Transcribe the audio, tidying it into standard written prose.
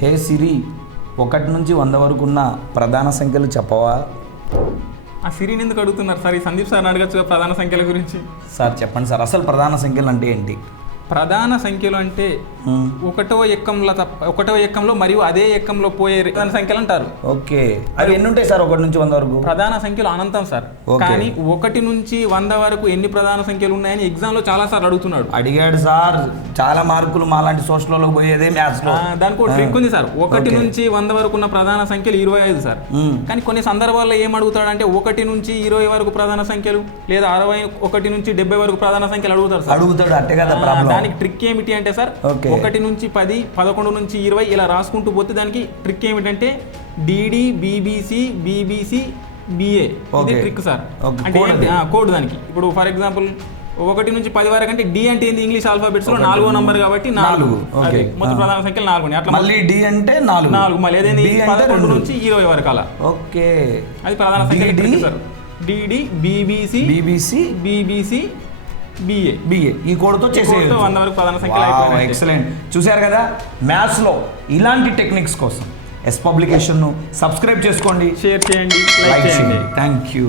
హే సిరి 1 నుంచి 100 వరకు ఉన్న ప్రధాన సంఖ్యలు చెప్పవా? ఆ సిరిని ఎందుకు అడుగుతున్నారు సార్? ఈ సందీప్ సార్ అడగచ్చు ప్రధాన సంఖ్యల గురించి. సార్ చెప్పండి సార్, అసలు ప్రధాన సంఖ్యలు అంటే ఏంటి? ప్రధాన సంఖ్యలు అంటే ఒకటో ఎక్కంలో మరియు అదే ఎక్కంలో పోయే ప్రధాన సంఖ్యలు అంటారు. ఓకే, అవి ఎన్ని ఉంటాయి సార్ 1 నుంచి 100 వరకు? ప్రధాన సంఖ్యలు అనంతం సార్. కానీ 1 నుంచి 100 వరకు ఎన్ని ప్రధాన సంఖ్యలు ఉన్నాయని ఎగ్జామ్ లో చాలా సార్లు అడుగుతున్నాడు. అడిగాడు సార్, చాలా మార్కులు మాలాంటి సోషల్లో పోయేదే మ్యాథ్స్ లో. దానికి ఒక ట్రిక్ ఉంది సార్. 1 నుంచి 100 వరకు ఉన్న ప్రధాన సంఖ్యలు 25 సార్. కానీ కొన్ని సందర్భాల్లో ఏం అడుగుతాడంటే 1 నుంచి 20 వరకు ప్రధాన సంఖ్యలు లేదా 61 నుంచి 70 వరకు ప్రధాన సంఖ్యలు అడుగుతారు సార్. అడుగుతాడు, అట్టే కదా ప్రాబ్లం. దానికి ట్రిక్ ఏమిటి అంటే సార్, 1 నుంచి 10, 11 నుంచి 20 ఇలా రాసుకుంటూ పోతే దానికి ట్రిక్ ఏమిటంటే డిడి, బీబీసీ, బీబీసీ, బిఏ. ఇది ట్రిక్ సార్. అంటే కోడ్ దానికి. ఇప్పుడు ఫర్ ఎగ్జాంపుల్ 1 నుంచి 10 వరకు అంటే డి అంటే ఏంది? ఇంగ్లీష్ ఆల్ఫాబెట్స్ లో 4వ నంబర్ కాబట్టి 4. మొత్తం ప్రధాన సంఖ్యలు 4. అట్లా మళ్ళీ డి అంటే 4. మళ్ళీ ఏదైంది 11 నుంచి 20 వరకు అలా. ఓకే, అది ప్రధాన సంఖ్యలు sir. DD, BBC, BBC, BA ఈ కోడ్తో చేసేది 100 వరకు ప్రధాన సంఖ్యలు. ఎక్సలెంట్. చూశారు కదా, మ్యాథ్స్లో ఇలాంటి టెక్నిక్స్ కోసం ఎస్ పబ్లికేషన్ను సబ్స్క్రైబ్ చేసుకోండి, షేర్ చేయండి, లైక్ చేయండి. Thank you.